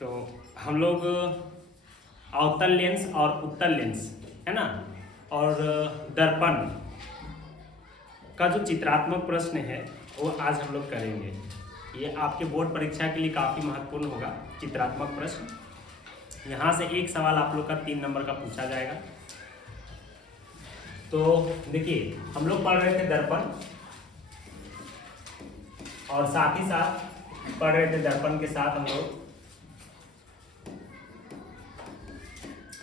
तो हम लोग अवतल लेंस और उत्तल लेंस है ना, और दर्पण का जो चित्रात्मक प्रश्न है वो आज हम लोग करेंगे। ये आपके बोर्ड परीक्षा के लिए काफ़ी महत्वपूर्ण होगा चित्रात्मक प्रश्न। यहाँ से एक सवाल आप लोग का 3 नंबर का पूछा जाएगा। तो देखिए, हम लोग पढ़ रहे थे दर्पण और साथ ही साथ पढ़ रहे थे दर्पण के साथ हम लोग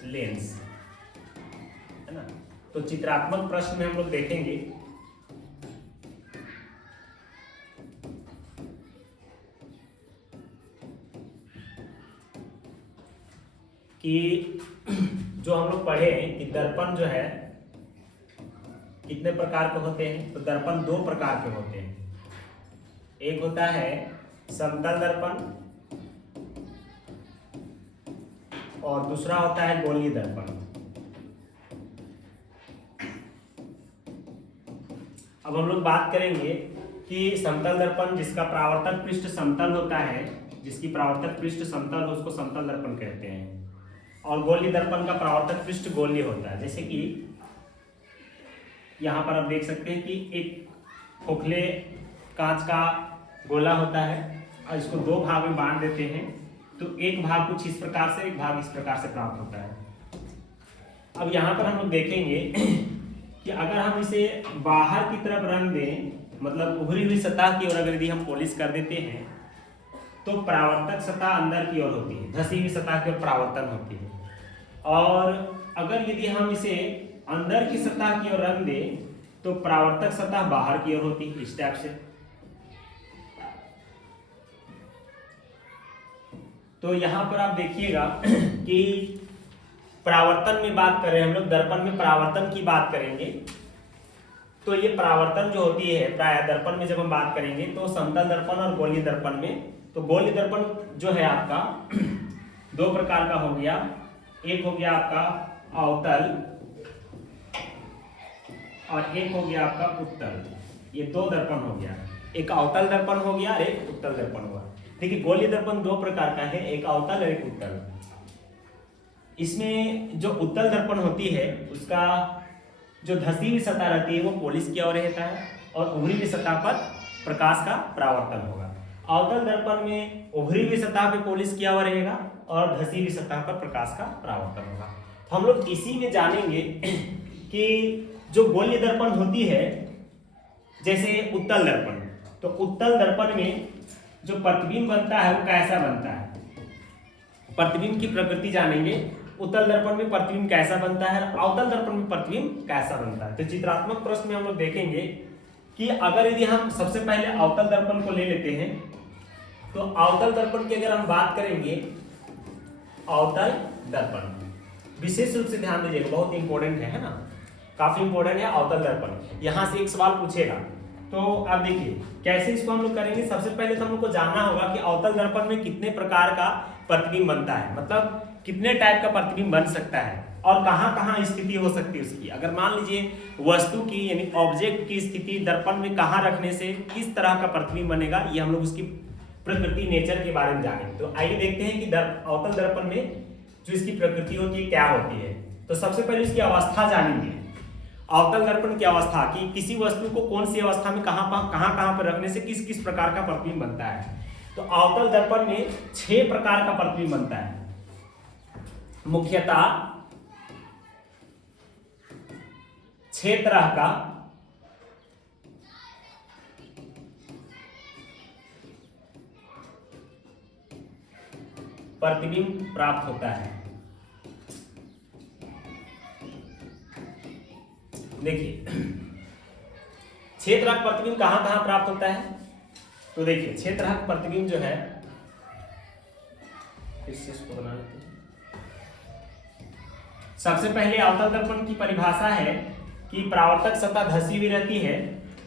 लेंस, है ना। तो चित्रात्मक प्रश्न में हम लोग देखेंगे कि जो हम लोग पढ़े हैं कि दर्पण जो है कितने प्रकार के होते हैं। तो दर्पण 2 प्रकार के होते हैं। एक होता है समतल दर्पण और दूसरा होता है गोलीय दर्पण। अब हम लोग बात करेंगे कि समतल दर्पण जिसका परावर्तक पृष्ठ समतल होता है, जिसकी परावर्तक पृष्ठ समतल हो उसको समतल दर्पण कहते हैं, और गोलीय दर्पण का परावर्तक पृष्ठ गोलीय होता है। जैसे कि यहाँ पर आप देख सकते हैं कि एक खोखले कांच का गोला होता है और इसको 2 भाग में बांट देते हैं। तो एक भाग कुछ इस प्रकार से, एक भाग इस प्रकार से प्राप्त होता है। अब यहाँ पर हम लोग देखेंगे कि अगर हम इसे बाहर की तरफ रंग दें, मतलब उभरी हुई सतह की ओर अगर यदि हम पॉलिश कर देते हैं तो परावर्तक सतह अंदर की ओर होती है, धसी हुई सतह की ओर परावर्तन होती है। और अगर यदि हम इसे अंदर की सतह की ओर रंग दें तो परावर्तक सतह बाहर की ओर होती है, इस टाइप से। तो यहाँ पर आप देखिएगा कि परावर्तन में बात करें हम लोग, दर्पण में परावर्तन की बात करेंगे तो ये परावर्तन जो होती है प्राय दर्पण में जब हम बात करेंगे तो समतल दर्पण और गोलीय दर्पण में, तो गोलीय दर्पण जो है आपका 2 प्रकार का हो गया। एक हो गया आपका अवतल और एक हो गया आपका उत्तल। ये 2 दर्पण हो गया, एक अवतल दर्पण हो गया और एक उत्तल दर्पण हुआ। देखिए, गोलीय दर्पण 2 प्रकार का है, एक अवतल और एक उत्तल। इसमें जो उत्तल दर्पण होती है उसका जो धसी हुई सतह रहती है वो पॉलिश किया हुआ रहता है और उभरी हुई सतह पर प्रकाश का परावर्तन होगा। अवतल दर्पण में उभरी हुई सतह पे पॉलिश किया हुआ रहेगा और धसी हुई सतह पर प्रकाश का परावर्तन होगा। तो हम लोग इसी में जानेंगे कि जो गोलीय दर्पण होती है, जैसे उत्तल दर्पण, तो उत्तल दर्पण में जो प्रतिबिंब बनता है वो कैसा बनता है, प्रतिबिंब की प्रकृति जानेंगे। उत्तल दर्पण में प्रतिबिंब कैसा बनता है, अवतल दर्पण में प्रतिबिंब कैसा बनता है। तो चित्रात्मक प्रश्न में हम लोग देखेंगे कि अगर यदि हम सबसे पहले अवतल दर्पण को ले लेते हैं तो अवतल दर्पण की अगर हम बात करेंगे, अवतल दर्पण विशेष रूप से ध्यान दीजिएगा, बहुत इंपॉर्टेंट है ना, काफी इंपॉर्टेंट है अवतल दर्पण। यहां से एक सवाल पूछेगा तो आप देखिए कैसे इसको हम लोग करेंगे। सबसे पहले तो हम लोग को जानना होगा कि अवतल दर्पण में कितने प्रकार का प्रतिबिंब बनता है, मतलब कितने टाइप का प्रतिबिंब बन सकता है और कहाँ स्थिति हो सकती है उसकी। अगर मान लीजिए वस्तु की यानी ऑब्जेक्ट की स्थिति दर्पण में कहाँ रखने से किस तरह का प्रतिबिंब बनेगा, ये हम लोग उसकी प्रकृति नेचर के बारे में जानेंगे। तो आइए देखते हैं कि अवतल दर्पण में जो इसकी प्रकृति होती है क्या होती है। तो सबसे पहले इसकी अवस्था जानेंगे, अवतल दर्पण की अवस्था कि किसी वस्तु को कौन सी अवस्था में कहाँ पर रखने से किस किस प्रकार का प्रतिबिंब बनता है। तो अवतल दर्पण में 6 प्रकार का प्रतिबिंब बनता है। मुख्यतः 6 तरह का प्रतिबिंब प्राप्त होता है। देखिए 6 तरह का प्रतिबिंब कहाँ प्राप्त होता है। तो देखिए 6 तरह का प्रतिबिंब जो है, इस चीज को बना लेते हैं। सबसे पहले अवतल दर्पण की परिभाषा है कि परावर्तक सतह धसी हुई रहती है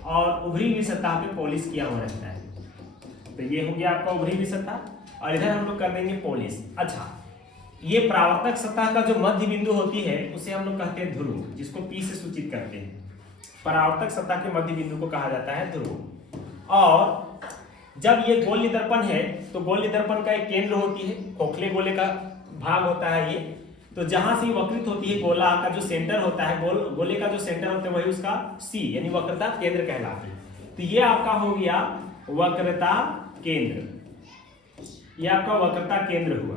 और उभरी हुई सतह पे पॉलिश किया हुआ रहता है। तो ये हो गया आपका उभरी हुई सतह और इधर हम लोग कर देंगे पॉलिश। अच्छा, ये परावर्तक सतह का जो मध्य बिंदु होती है उसे हम लोग कहते हैं ध्रुव, जिसको P से सूचित करते हैं। परावर्तक सतह के मध्य बिंदु को कहा जाता है ध्रुव। और जब ये गोल दर्पण है तो गोल दर्पण का एक केंद्र होती है, खोखले गोले का भाग होता है ये, तो जहां से वक्रित होती है गोला का जो सेंटर होता है, गोले का जो सेंटर होता है वही उसका सी यानी वक्रता केंद्र कहलाती है। तो ये आपका हो गया वक्रता केंद्र, ये आपका वक्रता केंद्र हुआ,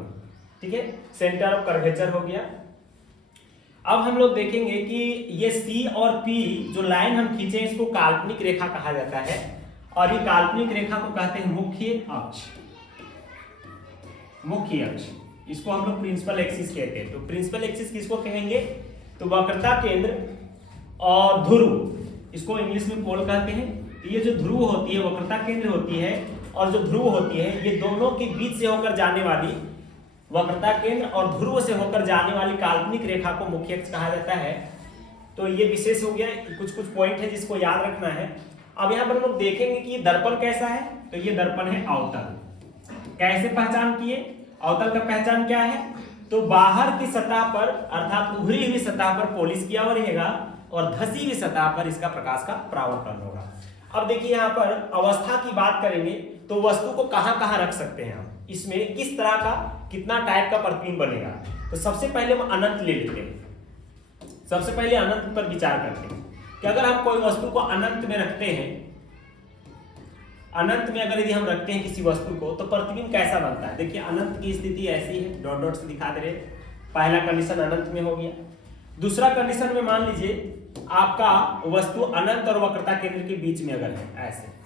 ठीक है, सेंटर ऑफ कर्वेचर हो गया। अब हम लोग देखेंगे कि ये सी और पी जो लाइन हम खींचे इसको काल्पनिक रेखा कहा जाता है, और ये काल्पनिक रेखा को कहते हैं मुख्य अक्ष, मुख्य अक्ष, इसको हम लोग प्रिंसिपल एक्सिस कहते हैं। तो प्रिंसिपल एक्सिस किसको कहेंगे, तो वक्रता केंद्र और ध्रुव, इसको इंग्लिश में पोल कहते हैं। ये जो ध्रुव होती है, वक्रता केंद्र होती है और जो ध्रुव होती है, ये दोनों के बीच से होकर जाने वाली, वक्रता केंद्र और ध्रुव से होकर जाने वाली काल्पनिक रेखा को मुख्य अक्ष कहा जाता है। तो ये विशेष हो गया, कुछ कुछ पॉइंट है जिसको याद रखना है। अब यहाँ पर हम लोग देखेंगे कि ये दर्पण कैसा है, तो ये दर्पण है अवतल। कैसे पहचान किए, अवतल का पहचान क्या है, तो बाहर की सतह पर अर्थात उभरी हुई सतह पर पॉलिश किया हुआ रहेगा और धसी हुई सतह पर इसका प्रकाश का परावर्तन होगा। अब देखिए यहाँ पर अवस्था की बात करेंगे तो वस्तु को कहां कहां रख सकते हैं हम, इसमें किस तरह का कितना टाइप का प्रतिबिंब बनेगा। तो सबसे पहले हम अनंत ले लेते हैं, सबसे पहले अनंत पर विचार करते हैं कि अगर हम कोई वस्तु को अनंत में रखते हैं, अनंत में अगर यदि हम रखते हैं किसी वस्तु को तो प्रतिबिंब कैसा बनता है। देखिए अनंत की स्थिति ऐसी है, डॉट डॉट से दिखा दे रहे, पहला कंडीशन अनंत में हो गया। दूसरा कंडीशन में मान लीजिए आपका वस्तु अनंत और वक्रता केंद्र के बीच में अगर है, ऐसे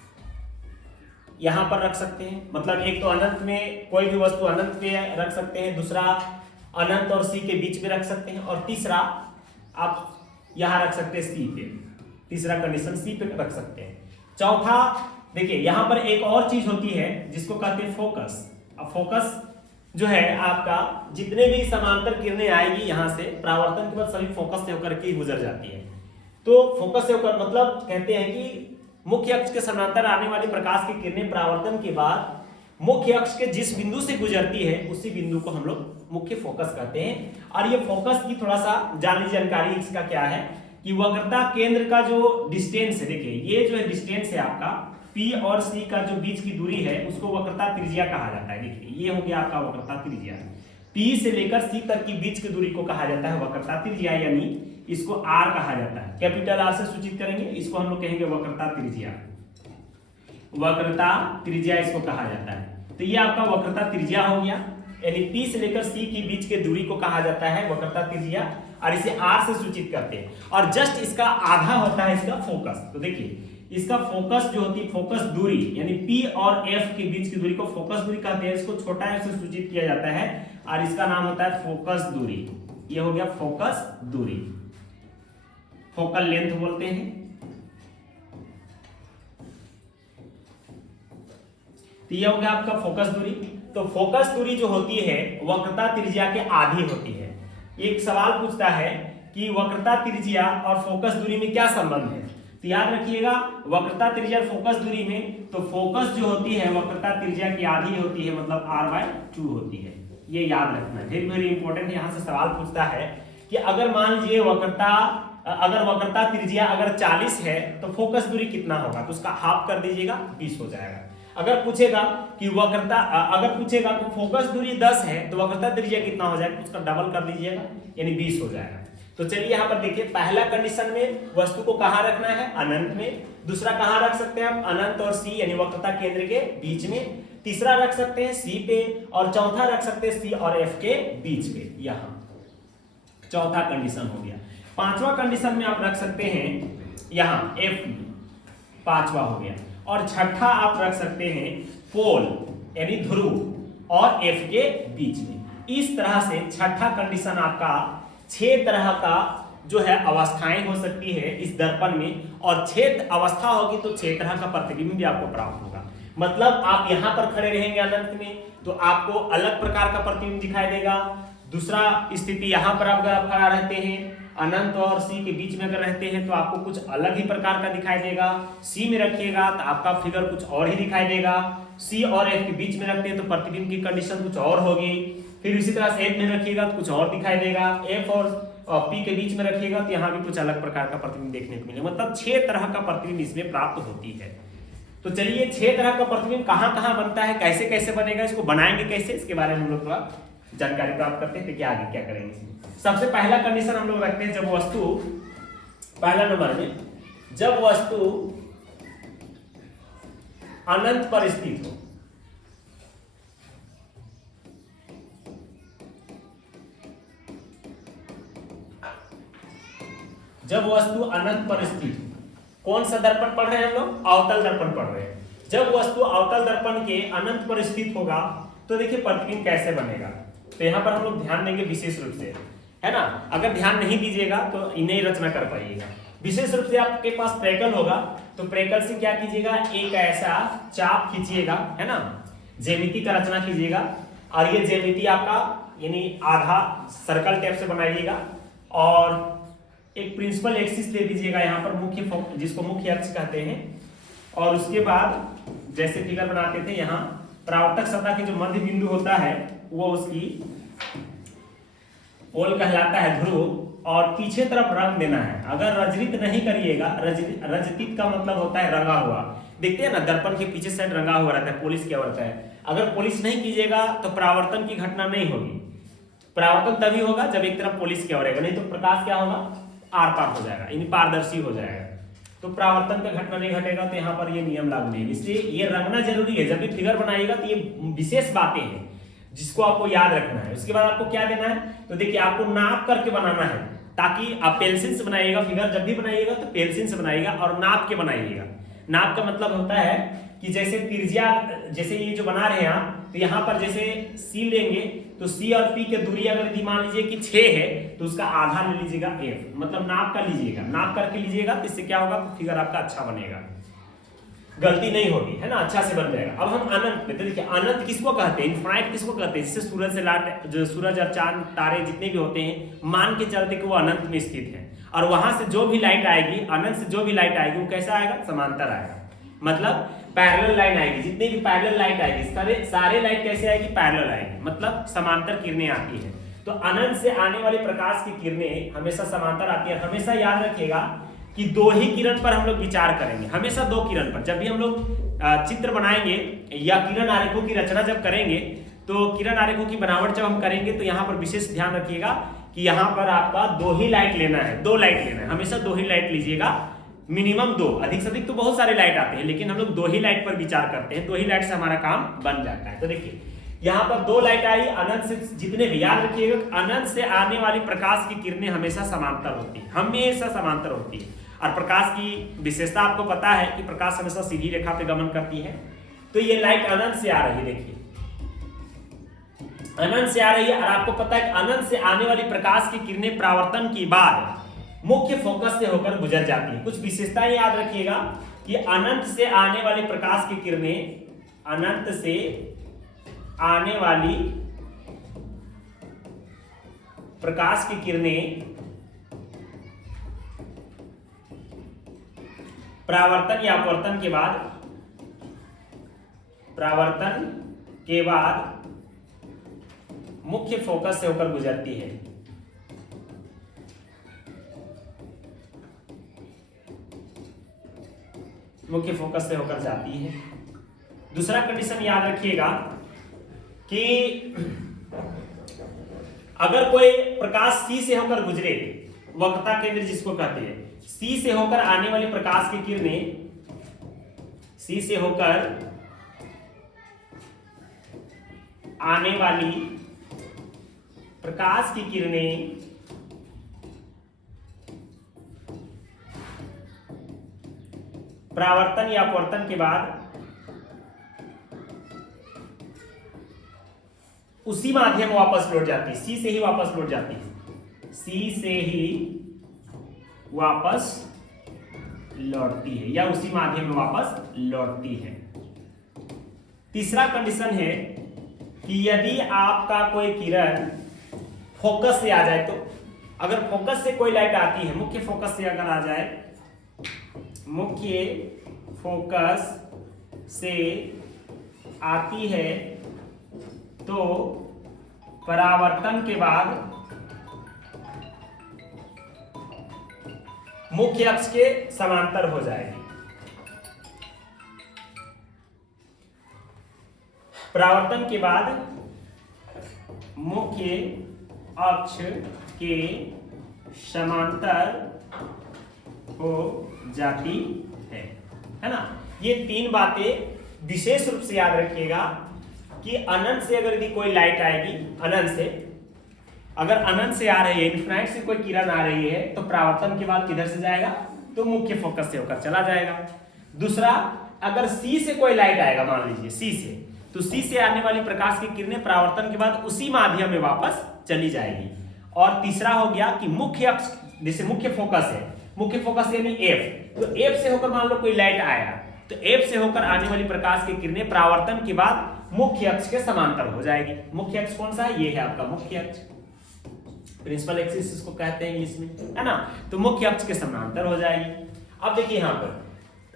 यहां पर रख सकते हैं, मतलब एक तो अनंत में कोई भी वस्तु अनंत में रख सकते हैं, दूसरा अनंत और सी के बीच में रख सकते हैं, और तीसरा आप यहां रख सकते हैं सी पे, तीसरा कंडीशन सी पे रख सकते हैं। चौथा देखिए यहां पर एक और चीज होती है जिसको कहते हैं फोकस। अब फोकस जो है आपका, जितने भी समांतर किरणें आएगी यहां से परावर्तन के बाद सभी फोकस से होकर के गुजर जाती है। तो फोकस से होकर मतलब कहते हैं कि मुख्य अक्ष के समांतर आने वाली प्रकाश की किरणें परावर्तन के बाद मुख्य अक्ष के जिस बिंदु से गुजरती है उसी बिंदु को हम लोग मुख्य फोकस कहते हैं। और ये फोकस की थोड़ा सा जानी जानकारी इसका क्या है कि वक्रता केंद्र का जो डिस्टेंस है, देखिए ये जो है डिस्टेंस है आपका P और C का जो बीच की दूरी है उसको वक्रता त्रिज्या कहा जाता है। देखिए ये हो गया आपका वक्रता त्रिज्या, P से लेकर C तक की बीच की दूरी को कहा जाता है वक्रता त्रिज्या, यानी इसको R कहा जाता है, कैपिटल R से सूचित करेंगे, इसको हम लोग कहेंगे वक्रता त्रिज्या, वक्रता त्रिज्या इसको कहा जाता है। तो ये आपका वक्रता त्रिज्या हो गया, यानी P से लेकर C की बीच के दूरी को कहा जाता है वक्रता त्रिज्या, और इसे R से सूचित करते हैं। और जस्ट इसका आधा होता है इसका फोकस। तो देखिए इसका फोकस जो होती है, फोकस दूरी यानी P और F के बीच की दूरी को फोकस दूरी कहते हैं, इसको छोटा f से सूचित किया जाता है और इसका नाम होता है फोकस दूरी। ये हो गया फोकस दूरी, फोकल लेंथ बोलते हैं। तो ये हो गया आपका फोकस दूरी। तो फोकस दूरी जो होती है वक्रता त्रिज्या के आधी होती है। एक सवाल पूछता है कि वक्रता त्रिज्या और फोकस दूरी में क्या संबंध है, तो याद रखिएगा वक्रता त्रिज्या और फोकस दूरी में, तो फोकस जो होती है वक्रता त्रिज्या की आधी होती है, मतलब r/2 होती है। ये याद रखना है, वेरी वेरी इंपॉर्टेंट। यहाँ से सवाल पूछता है कि अगर मान लीजिए वक्रता त्रिज्या अगर 40 है तो फोकस दूरी कितना होगा, तो उसका हाफ कर दीजिएगा 20 हो जाएगा। अगर पूछेगा कि तो फोकस दूरी 10 है तो वक्रता त्रिज्या कितना हो जाएगा, उसका डबल कर दीजिएगा यानी 20 हो जाएगा। तो चलिए यहाँ पर देखिए, पहला कंडीशन में वस्तु को कहाँ रखना है, अनंत में। दूसरा कहाँ रख सकते हैं आप, अनंत और सी यानी वक्रता केंद्र के बीच में। तीसरा रख सकते हैं सी पे, और चौथा रख सकते हैं सी और एफ के बीच पे, यहाँ चौथा कंडीशन हो गया। पांचवा कंडीशन में आप रख सकते हैं यहाँ एफ, पांचवा हो गया। और छठा आप रख सकते हैं पोल यानी ध्रुव और एफ के बीच में। इस तरह से छठा कंडीशन आपका 6 तरह का जो है अवस्थाएं हो सकती है इस दर्पण में, और 6 अवस्था होगी तो 6 तरह का प्रतिबिंब भी आपको प्राप्त होगा। मतलब आप यहाँ पर खड़े रहेंगे अनंत में तो आपको अलग प्रकार का प्रतिबिंब दिखाई देगा। दूसरा स्थिति यहाँ पर अगर आप खड़ा रहते हैं अनंत और सी के बीच में अगर रहते हैं तो आपको कुछ अलग ही प्रकार का दिखाई देगा। सी में रखिएगा तो आपका फिगर कुछ और ही दिखाई देगा। सी और एफ के बीच में रखते हैं तो प्रतिबिंब की कंडीशन कुछ और होगी। फिर इसी तरह से एफ में रखिएगा तो कुछ और दिखाई देगा। एफ और पी के बीच में रखिएगा तो यहाँ भी कुछ अलग प्रकार का प्रतिबिंब देखने को मिलेगा। मतलब 6 तरह का प्रतिबिंब इसमें प्राप्त होती है। तो चलिए 6 तरह का प्रतिबिंब कहाँ कहाँ बनता है, कैसे कैसे बनेगा, इसको बनाएंगे कैसे, इसके बारे में हम लोग थोड़ा जानकारी प्राप्त करते हैं कि आगे क्या करेंगे इसमें। सबसे पहला कंडीशन हम लोग रखते हैं, जब वस्तु, पहला नंबर में, जब वस्तु अनंत पर स्थित हो, जब वस्तु अनंत पर स्थित हो। कौन सा दर्पण पढ़ रहे हैं हम लोग? अवतल दर्पण पढ़ रहे हैं। जब वस्तु अवतल दर्पण के अनंत पर स्थित होगा तो देखिए प्रतिबिंब कैसे बनेगा। तो यहाँ पर हम लोग ध्यान देंगे विशेष रूप से, है ना। अगर ध्यान नहीं दीजिएगा तो इन्हें रचना कर पाइएगा। विशेष रूप से आपके पास प्रेकल होगा तो प्रेकल से क्या कीजिएगा, एक ऐसा चाप खींचिएगा, है ना, ज्यामिति का रचना कीजिएगा। और ये ज्यामिति आपका यानी आधा सर्कल टाइप से बनाइएगा और एक प्रिंसिपल एक्सिस दे दीजिएगा यहाँ पर, मुख्य, जिसको मुख्य अक्ष कहते हैं। और उसके बाद जैसे फिगर बनाते थे, यहाँ परावर्तक सतह के जो मध्य बिंदु होता है वो उसकी पोल कहलाता है, ध्रुव, और पीछे तरफ रंग देना है। अगर रजरित नहीं करिएगा, रजतित का मतलब होता है रंगा हुआ, देखते हैं ना दर्पण के पीछे साइड रंगा हुआ रहता है, पॉलिश किया होता है। अगर पॉलिश नहीं कीजिएगा तो परावर्तन की घटना नहीं होगी। परावर्तन तभी होगा जब एक तरफ पॉलिश किया रहेगा, नहीं तो प्रकाश क्या होगा, आर पार हो जाएगा, यानी पारदर्शी हो जाएगा। तो परावर्तन का घटना नहीं घटेगा, तो यहाँ पर ये नियम लागू नहीं है। इसलिए ये रंगना जरूरी है। जब भी फिगर बनाइएगा तो ये विशेष बातें हैं जिसको आपको याद रखना है। उसके बाद आपको क्या देना है, तो देखिए आपको नाप करके बनाना है, ताकि आप पेंसिल से बनाइएगा फिगर, जब भी बनाइएगा तो पेंसिल से बनाइएगा और नाप के बनाइएगा। नाप का मतलब होता है कि जैसे त्रिज्या, जैसे ये जो बना रहे हैं आप, तो यहाँ पर जैसे सी लेंगे तो सी और पी की दूरी अगर यदि मान लीजिए कि 6 है तो उसका आधा ले लीजिएगा एफ, मतलब नाप का लीजिएगा, नाप करके लीजिएगा। तो इससे क्या होगा, फिगर आपका अच्छा बनेगा, गलती नहीं होगी, है ना, अच्छा से बन जाएगा। अब हम अनंत पे, तो देखिए अनंत किसको कहते हैं, इनफाइनाइट किसको कहते हैं, जिससे सूरज से लाट, जो सूरज और चांद तारे जितने भी होते हैं, मान के चलते कि वो अनंत में स्थित है। और वहां से जो भी लाइट आएगी, अनंत से जो भी लाइट आएगी वो कैसा आएगा, समांतर आएगा, मतलब पैरेलल लाइन आएगी। जितनी भी पैरेलल लाइट आएगी, सारे लाइट कैसे आएगी, पैरेलल आएगी, मतलब समांतर किरणें आती है। तो अनंत से आने वाले प्रकाश की किरणें हमेशा समांतर आती है। हमेशा याद रखिएगा कि दो ही किरण पर हम लोग विचार करेंगे, हमेशा दो किरण पर। जब भी हम लोग चित्र बनाएंगे या किरण आरेखों की रचना जब करेंगे, तो किरण आरेखों की बनावट जब हम करेंगे तो यहाँ पर विशेष ध्यान रखिएगा कि यहाँ पर आपका दो ही लाइट लेना है, दो लाइट लेना है, हमेशा दो ही लाइट लीजिएगा, मिनिमम दो, अधिक से अधिक तो बहुत सारे लाइट आते हैं, लेकिन हम लोग दो ही लाइट पर विचार करते हैं। दो ही लाइट से हमारा काम बन जाता है। तो देखिए यहाँ पर दो लाइट आई, अनंत से, जितने भी याद रखिएगा, अनंत से आने वाली प्रकाश की किरणें हमेशा समांतर होती है, हमेशा समांतर होती है। और प्रकाश की विशेषता आपको पता है कि प्रकाश हमेशा सीधी रेखा पे गमन करती है। तो ये लाइट अनंत से आ रही है, देखिए अनंत से आ रही है। और आपको पता है कि अनंत से आने वाली प्रकाश की किरणें परावर्तन के बाद मुख्य फोकस से होकर गुजर जाती है। कुछ विशेषताएं याद रखिएगा कि अनंत से आने वाली प्रकाश की किरणें, अनंत से आने वाली प्रकाश की किरणें परावर्तन या अपवर्तन के बाद, परावर्तन के बाद मुख्य फोकस से होकर गुजरती है। मुख्य फोकस से होकर जाती है। दूसरा कंडीशन याद रखिएगा कि अगर कोई प्रकाश सी से होकर गुजरे, वक्रता केंद्र जिसको कहते हैं, सी से होकर आने वाली प्रकाश की किरणें, सी से होकर आने वाली प्रकाश की किरणें परावर्तन या अपवर्तन के बाद उसी माध्यम में वापस लौट जाती है, सी से ही वापस लौट जाती है, सी से ही वापस लौटती है, या उसी माध्यम में वापस लौटती है। तीसरा कंडीशन है कि यदि आपका कोई किरण फोकस से आ जाए, तो अगर फोकस से कोई लाइट आती है, मुख्य फोकस से अगर आ जाए, मुख्य फोकस से आती है, तो परावर्तन के बाद मुख्य अक्ष के समांतर हो जाएगी। परावर्तन के बाद मुख्य अक्ष के समांतर हो जाती है ना। ये तीन बातें विशेष रूप से याद रखिएगा कि अनंत से अगर यदि कोई लाइट आएगी, अनंत से अगर अनंत से आ रही है, इनफिनाइट से कोई किरण आ रही है, तो परावर्तन के बाद किधर से जाएगा, तो मुख्य फोकस से होकर चला जाएगा। दूसरा, अगर सी से कोई लाइट आएगा, मान लीजिए सी से, तो सी से आने वाली प्रकाश की किरणें परावर्तन के बाद उसी माध्यम में वापस चली जाएगी। और तीसरा हो गया कि मुख्य अक्ष, जैसे मुख्य फोकस है, मुख्य फोकस यानी एफ, तो एफ से होकर मान लो कोई लाइट आया, तो एफ से होकर आने वाली प्रकाश की किरणें परावर्तन के बाद मुख्य अक्ष के समांतर हो जाएगी। मुख्य अक्ष कौन सा है, ये है आपका मुख्य अक्ष, प्रिंसिपल एक्सिस इसको कहते हैं इंग्लिश में, है ना। तो मुख्य अक्ष के समांतर हो जाएगी। अब देखिए यहाँ पर,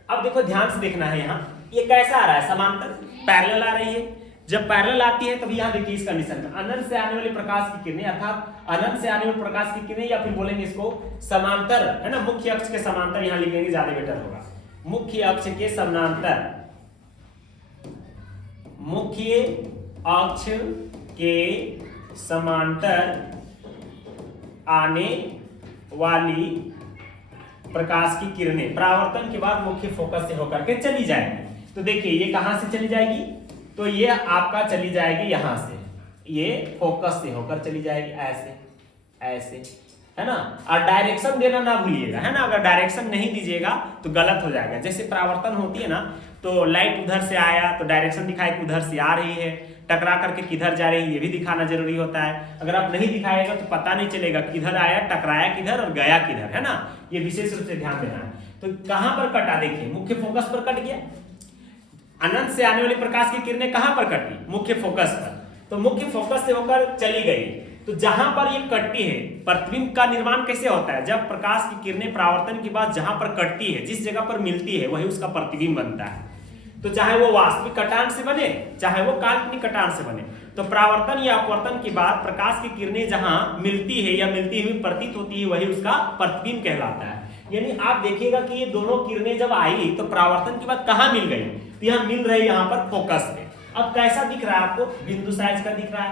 अब देखो ध्यान से देखना है, यहाँ ये कैसा आ रहा है, समांतर, पैरेलल आ रही है। जब पैरेलल आती है तभी यहाँ देखिए इस कंडीशन में अनंत से आने वाली प्रकाश की किरणें, अर्थात अनंत से आने वाली प्रकाश की किरणें, या फिर बोलेंगे इसको समांतर, है ना, मुख्य अक्ष के समांतर यहाँ लिखेंगे ज्यादा बेटर होगा। मुख्य अक्ष के समांतर, मुख्य अक्ष के समांतर आने वाली प्रकाश की किरणें परावर्तन के बाद मुख्य फोकस से होकर के चली जाएगी। तो देखिए ये कहां से चली जाएगी, तो ये आपका चली जाएगी यहां से, ये फोकस से होकर चली जाएगी, ऐसे ऐसे, है ना। और डायरेक्शन देना ना भूलिएगा, है ना, अगर डायरेक्शन नहीं दीजिएगा तो गलत हो जाएगा। जैसे परावर्तन होती है ना, तो लाइट उधर से आया तो डायरेक्शन दिखाए कि उधर से आ रही है, टकरा करके किधर जा रही है ये भी दिखाना जरूरी होता है। अगर आप नहीं दिखाएगा तो पता नहीं चलेगा किधर आया, टकराया किधर और गया किधर, है ना। ये विशेष रूप से ध्यान देना है। तो कहां पर कटा, देखिए मुख्य फोकस पर कट गया। अनंत से आने वाली प्रकाश की किरणें कहां पर कटी, मुख्य फोकस पर, तो मुख्य फोकस से होकर चली गई। तो जहां पर ये कटती है, प्रतिबिंब का निर्माण कैसे होता है, जब प्रकाश की किरणें परावर्तन के बाद जहां पर कटती है, जिस जगह पर मिलती है, वही उसका प्रतिबिंब बनता है। तो चाहे वो वास्तविक कटान से बने, चाहे वो काल्पनिक कटान से बने, तो परावर्तन या अपवर्तन के बाद प्रकाश की किरणें जहां मिलती है या मिलती हुई प्रतीत होती है, वही उसका प्रतिबिंब कहलाता है। यानी आप देखिएगा कि ये दोनों किरणें जब आई तो परावर्तन के बाद कहां मिल गई, तो यहाँ मिल रही, यहाँ पर फोकस पे। अब कैसा दिख रहा है आपको, बिंदु साइज का दिख रहा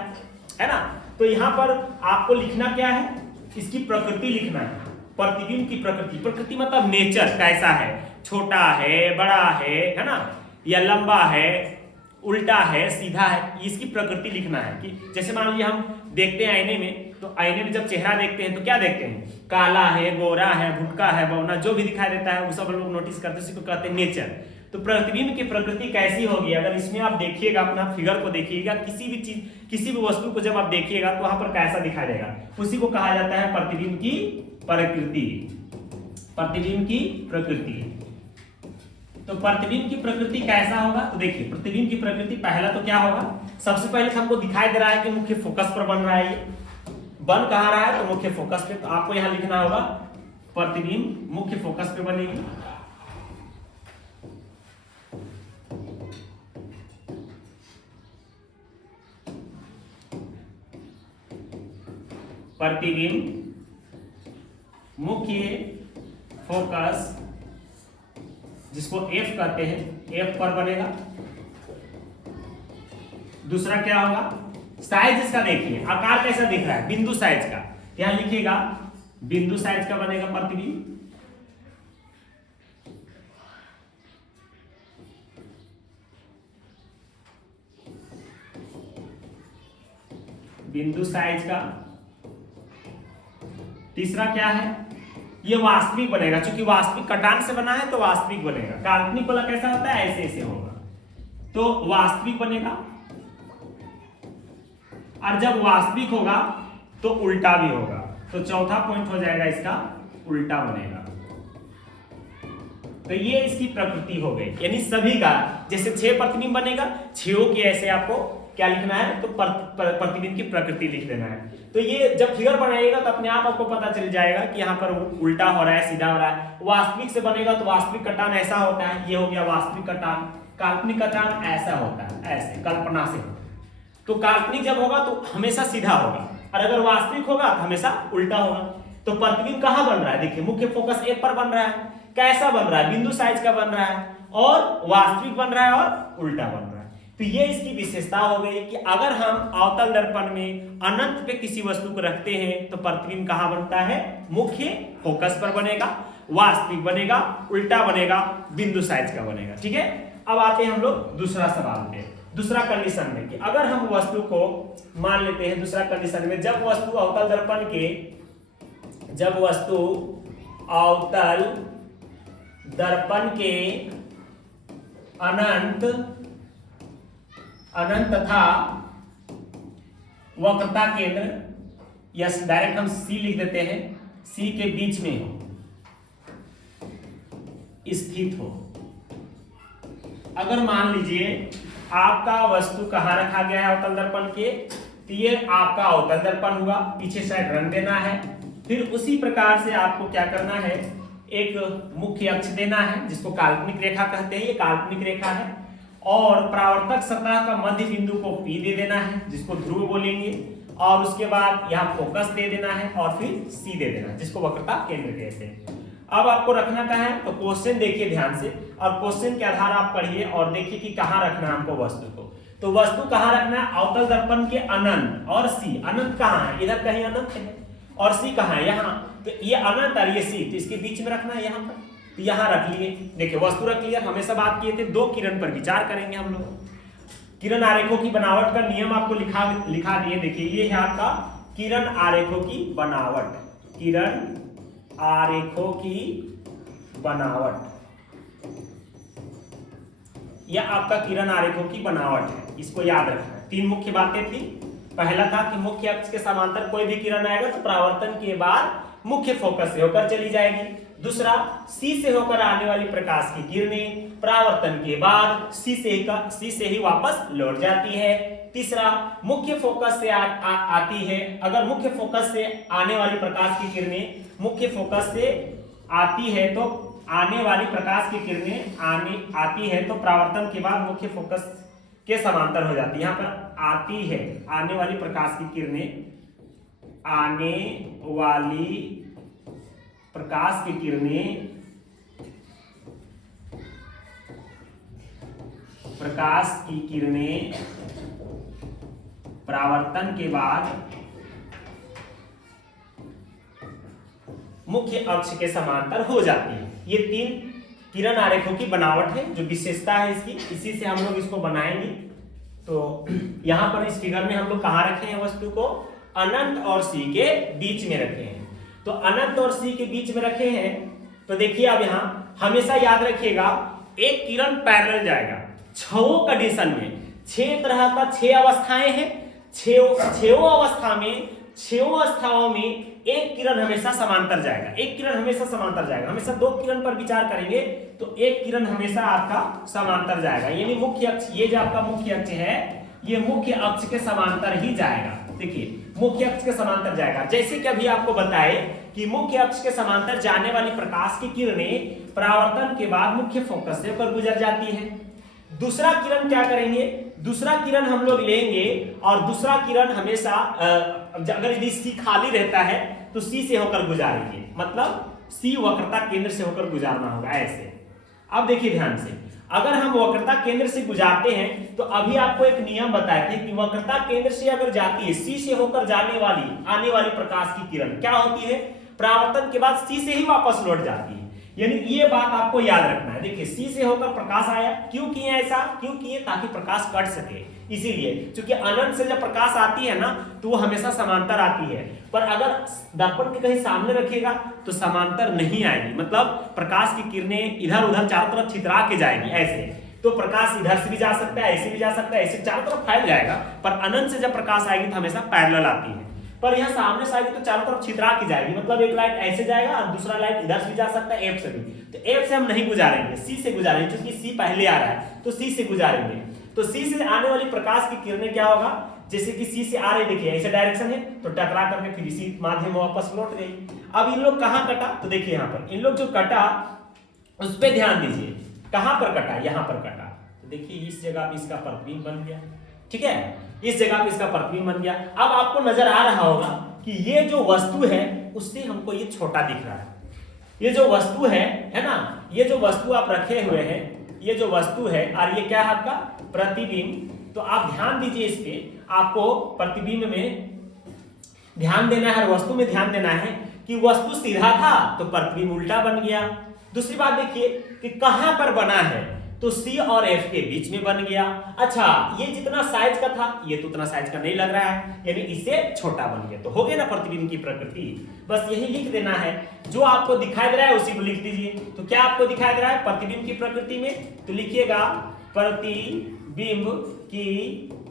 है ना। तो यहाँ पर आपको लिखना क्या है, इसकी प्रकृति लिखना है, प्रतिबिंब की प्रकृति। प्रकृति मतलब नेचर, कैसा है, छोटा है, बड़ा है ना, या लंबा है, उल्टा है, सीधा है, इसकी प्रकृति लिखना है। कि जैसे मान लीजिए हम देखते हैं आईने में, तो आईने में जब चेहरा देखते हैं तो क्या देखते हैं, काला है, गोरा है, भुटका है, बौना, जो भी दिखाई देता है वो सब लोग नोटिस करते हैं, उसी को कहते हैं नेचर। तो प्रतिबिंब की प्रकृति कैसी होगी, अगर इसमें आप देखिएगा, अपना फिगर को देखिएगा, किसी भी चीज, किसी भी वस्तु को जब आप देखिएगा तो वहां पर कैसा दिखाई देगा, उसी को कहा जाता है प्रतिबिंब की प्रकृति। प्रतिबिंब की प्रकृति। तो प्रतिबिंब की प्रकृति कैसा होगा, तो देखिए प्रतिबिंब की प्रकृति पहला तो क्या होगा, सबसे पहले हमको दिखाई दे रहा है कि मुख्य फोकस पर बन रहा है, ये बन कहाँ रहा है, तो मुख्य फोकस पे। तो आपको यहां लिखना होगा प्रतिबिंब मुख्य फोकस पे बनेगी। प्रतिबिंब मुख्य फोकस, जिसको F कहते हैं, F पर बनेगा। दूसरा क्या होगा, साइज इसका देखिए, आकार कैसा दिख रहा है, बिंदु साइज का, यहां लिखिएगा बिंदु साइज का बनेगा प्रतिबिंब। बिंदु साइज का। तीसरा क्या है, ये वास्तविक बनेगा, क्योंकि वास्तविक कटान से बना है तो वास्तविक बनेगा। काल्पनिक वाला कैसा होता है, ऐसे ऐसे होगा, तो वास्तविक बनेगा। और जब वास्तविक होगा तो उल्टा भी होगा, तो चौथा पॉइंट हो जाएगा इसका उल्टा बनेगा। तो ये इसकी प्रकृति हो गई, यानी सभी का, जैसे 6 प्रतिबिंब बनेगा, 6 की ऐसे आपको क्या लिखना है, तो प्रतिबिंब की प्रकृति लिख देना है। तो ये जब फिगर बनाइएगा तो अपने आप आपको पता चल जाएगा कि यहाँ पर उल्टा हो रहा है, सीधा हो रहा है। वास्तविक से बनेगा तो वास्तविक कटान ऐसा होता है, ये हो गया वास्तविक कटान। काल्पनिक कटान ऐसा होता है, ऐसे कल्पना से। तो काल्पनिक जब होगा तो हमेशा सीधा होगा, और अगर वास्तविक होगा तो हमेशा उल्टा होगा। तो प्रतिबिंब कहाँ बन रहा है, देखिए मुख्य फोकस एक पर बन रहा है, कैसा बन रहा है, बिंदु साइज का बन रहा है, और वास्तविक बन रहा है और उल्टा बन रहा है। तो ये इसकी विशेषता हो गई कि अगर हम अवतल दर्पण में अनंत पे किसी वस्तु को रखते हैं तो प्रतिबिंब कहाँ बनता है, मुख्य फोकस पर बनेगा, वास्तविक बनेगा, उल्टा बनेगा, बिंदु साइज का बनेगा। ठीक है, अब आते हैं हम लोग दूसरा सवाल पे, दूसरा कंडीशन में कि अगर हम वस्तु को मान लेते हैं दूसरा कंडीशन में, जब वस्तु अवतल दर्पण के अनंत तथा वक्रता केंद्र, यस डायरेक्ट हम सी लिख देते हैं, सी के बीच में हो, स्थित हो। अगर मान लीजिए आपका वस्तु कहां रखा गया है अवतल दर्पण के, तो ये आपका अवतल दर्पण हुआ, पीछे साइड रंग देना है, फिर उसी प्रकार से आपको क्या करना है, एक मुख्य अक्ष देना है जिसको काल्पनिक रेखा कहते हैं, ये काल्पनिक रेखा है, और परावर्तक सतह का मध्य बिंदु को P दे देना है जिसको ध्रुव बोलेंगे, और उसके बाद यहाँ फोकस दे देना है और फिर C दे देना है जिसको वक्रता केंद्र कहते हैं। अब आपको रखना क्या है, तो क्वेश्चन देखिए ध्यान से, और क्वेश्चन के आधार आप पढ़िए और देखिए कि कहाँ रखना है हमको वस्तु को। तो वस्तु कहाँ रखना है, अवतल दर्पण के अनंत, और C अनंत कहाँ है, इधर कहीं अनंत है, और C कहाँ है, यहाँ, तो ये अनंत और ये C, तो इसके बीच में रखना है यहाँ पर, तो यहाँ रख लिए। देखिए वस्तु रख लिया, हमेशा बात किए थे दो किरण पर विचार करेंगे हम लोग। किरण आरेखों की बनावट का नियम आपको लिखा दिए, देखिए ये है आपका किरण आरेखों की बनावट, किरण आरेखों की बनावट, यह आपका किरण आरेखों की बनावट है, इसको याद रखना है। तीन मुख्य बातें थी, पहला था कि मुख्य अक्ष के समांतर कोई भी किरण आएगा तो परावर्तन के बाद मुख्य फोकस से होकर चली जाएगी। दूसरा, सी से होकर आने वाली प्रकाश की किरणें परावर्तन के बाद सी से ही वापस लौट जाती है। तीसरा, मुख्य फोकस से आती है, अगर मुख्य फोकस से आने वाली प्रकाश की किरणें मुख्य फोकस से आती है तो आने वाली प्रकाश की किरणें आती है तो परावर्तन के बाद मुख्य फोकस के समांतर हो जाती है। यहाँ पर आती है, आने वाली प्रकाश की किरणें, आने वाली प्रकाश की किरणें परावर्तन के बाद मुख्य अक्ष के समांतर हो जाती है। ये तीन किरण आरेखों की बनावट है, जो विशेषता है इसकी, इसी से हम लोग इसको बनाएंगे। तो यहाँ पर इस फिगर में हम लोग कहाँ रखे हैं वस्तु को, अनंत और सी के बीच में रखे हैं। तो अनंत और सी के बीच में रखे हैं, तो देखिए अब यहाँ हमेशा याद रखिएगा एक किरण पैरेलल जाएगा, छह कंडीशन में, 6 तरह का 6 अवस्थाएं हैं, छह अवस्थाओं में एक किरण हमेशा समांतर जाएगा, एक किरण हमेशा समांतर जाएगा। हमेशा दो किरण पर विचार करेंगे तो एक किरण हमेशा आपका समांतर जाएगा, यानी मुख्य अक्ष, ये जो आपका मुख्य अक्ष है ये मुख्य अक्ष के समांतर ही जाएगा। देखिए मुख्य अक्ष के समांतर जाएगा, जैसे कि अभी आपको बताए कि मुख्य अक्ष के समांतर जाने वाली प्रकाश की किरणें परावर्तन के बाद मुख्य फोकस से होकर गुजर जाती है। दूसरा किरण क्या करेंगे, दूसरा किरण हम लोग लेंगे और दूसरा किरण हमेशा अगर यदि सी खाली रहता है तो सी से होकर गुजारेंगे, मतलब सी वक्रता केंद्र से होकर गुजारना होगा ऐसे। अब देखिए ध्यान से, अगर हम वक्रता केंद्र से गुजारते हैं तो अभी आपको एक नियम बताए थे कि वक्रता केंद्र से अगर जाती है, सी से होकर आने वाली प्रकाश की किरण क्या होती है, परावर्तन के बाद सी से ही वापस लौट जाती है। यानी ये बात आपको याद रखना है। देखिए सी से होकर प्रकाश आया, क्यों किए ऐसा, क्यों किए, ताकि प्रकाश कट सके, इसीलिए। क्योंकि अनंत से जब प्रकाश आती है ना तो वो हमेशा समांतर आती है, पर अगर दर्पण के कहीं सामने रखिएगा तो समांतर नहीं आएगी, मतलब प्रकाश की किरणें इधर उधर चारों तरफ छितरा के जाएगी ऐसे। तो प्रकाश इधर से भी जा सकता है, ऐसे भी जा सकता है, ऐसे चारों तरफ फैल जाएगा। पर अनंत से जब प्रकाश आएगी तो हमेशा पैरेलल आती है, पर यहाँ सामने से आएगी तो चारों तरफ छितरा की जाएगी, मतलब एक लाइट ऐसे जाएगा और दूसरा लाइट इधर से भी जा सकता है, एफ से भी। तो एफ से हम नहीं गुजारेंगे, सी से गुजारेंगे, क्योंकि सी पहले आ रहा है तो सी से गुजारेंगे। तो सी से आने वाली प्रकाश की किरणें क्या होगा, जैसे कि सी से आ रही, देखिए ऐसे डायरेक्शन है तो टकरा करके फिर इसी माध्यम में वापस लौट गई। अब इन लोग कहाँ कटा, तो देखिए यहाँ पर इन लोग जो कटा उस पर ध्यान दीजिए, कहाँ पर कटा, यहाँ पर कटा। तो देखिए इस जगह पे इसका प्रतिबिंब बन गया, ठीक है, इस जगह पे इसका प्रतिबिंब बन गया। अब आपको नजर आ रहा होगा कि ये जो वस्तु है उससे हमको ये छोटा दिख रहा है, ये जो वस्तु है ना, ये जो वस्तु आप रखे हुए हैं ये जो वस्तु है और ये क्या है आपका प्रतिबिंब। तो आप ध्यान दीजिए इस पे, आपको प्रतिबिंब में ध्यान देना है, वस्तु में ध्यान देना है कि वस्तु सीधा था तो प्रतिबिंब उल्टा बन गया। दूसरी बात देखिए कि कहां पर बना है, तो C और F के बीच में बन गया। अच्छा, ये जितना साइज का था ये तो उतना साइज का नहीं लग रहा है, यानी इससे छोटा बन गया। तो हो गया ना प्रतिबिंब की प्रकृति। बस यही लिख देना है, जो आपको दिखाई दे रहा है उसी को लिख दीजिए। तो क्या आपको दिखाई दे रहा है प्रतिबिंब की प्रकृति में, तो लिखिएगा प्रतिबिंब की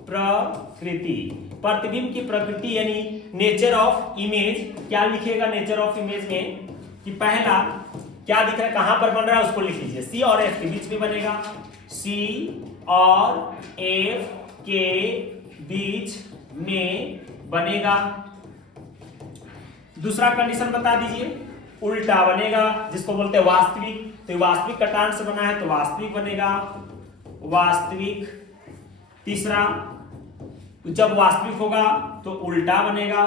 प्रकृति। प्रतिबिंब की प्रकृति यानी नेचर ऑफ इमेज। क्या लिखिएगा नेचर ऑफ इमेज में कि पहला क्या दिख रहा है, कहां पर बन रहा है उसको लिख लीजिए। C और F के बीच में बनेगा, C और F के बीच में बनेगा। दूसरा कंडीशन बता दीजिए, उल्टा बनेगा जिसको बोलते हैं वास्तविक। तो वास्तविक कटान से बना है तो वास्तविक बनेगा, वास्तविक। तीसरा, जब वास्तविक होगा तो उल्टा बनेगा।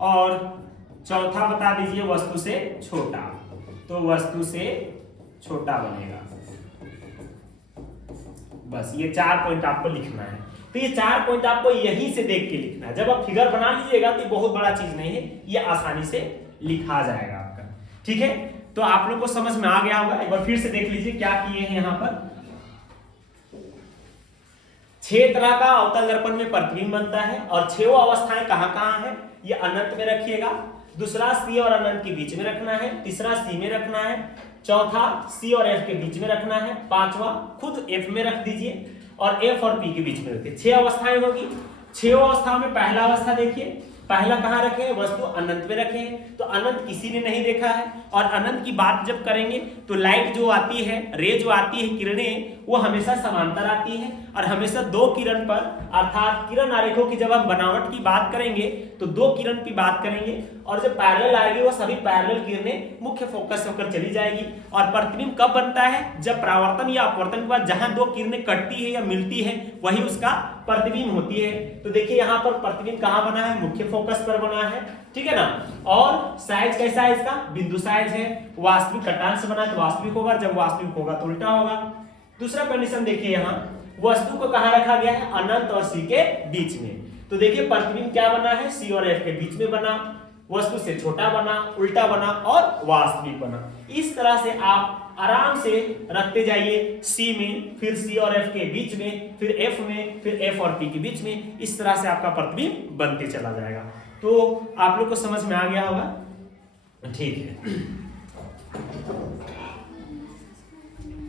और चौथा बता दीजिए वस्तु से छोटा, तो वस्तु से छोटा बनेगा। बस ये 4 पॉइंट आपको लिखना है। तो ये 4 पॉइंट आपको यहीं से देख के लिखना है। जब आप फिगर बना लीजिएगा तो बहुत बड़ा चीज नहीं है, ये आसानी से लिखा जाएगा आपका। ठीक है, तो आप लोग को समझ में आ गया होगा। एक बार फिर से देख लीजिए क्या किए हैं यहाँ पर। 6 तरह का अवतल दर्पण में प्रतिबिंब बनता है और 6 अवस्थाएं कहां है, ये अनंत में रखिएगा। दूसरा C और अनंत के बीच में रखना है। तीसरा C में रखना है। चौथा C और F के बीच में रखना है। पांचवा खुद F में रख दीजिए और F और P के बीच में रखिए। 6 अवस्थाएं होगी। 6 अवस्थाओं में पहला अवस्था देखिए, पहला कहां रखे, वस्तु अनंत में रखे। तो अनंत किसी ने नहीं देखा है। और अनंत की बात जब करेंगे तो लाइट जो आती है, रे जो आती है, किरणें, वो हमेशा समांतर आती है और हमेशा 2 किरण पर, अर्थात किरण आरेखों की जब हम बनावट की बात करेंगे तो 2 किरण की बात करेंगे और जब पैरेलल आएगी वो सभी पैरेलल किरणें मुख्य फोकस होकर चली जाएगी। और प्रतिबिंब कब बनता है, जब परावर्तन या अपवर्तन के बाद जहां 2 किरणें कटती है या मिलती है वही उसका प्रतिबिंब होती है। तो देखिए यहाँ पर प्रतिबिंब कहां बना है, मुख्य फोकस पर बना है। ठीक है ना। और साइज कैसा है इसका, बिंदु साइज है। वास्तविक कटान से बना है तो वास्तविक होगा, जब वास्तविक होगा तो उल्टा होगा। दूसरा कंडीशन देखिए, यहाँ वस्तु को कहां रखा गया है, अनंत और C के बीच में। तो देखिए प्रतिबिंब क्या बना है, C और F के बीच में बना, वस्तु से छोटा बना, उल्टा बना और वास्तविक बना। इस तरह से आप आराम से रखते जाइए, C में, फिर C और F के बीच में, फिर F में, फिर F और P के बीच में। इस तरह से आपका प्रतिबिंब बनते चला जाएगा। तो आप लोग को समझ में आ गया होगा। ठीक है।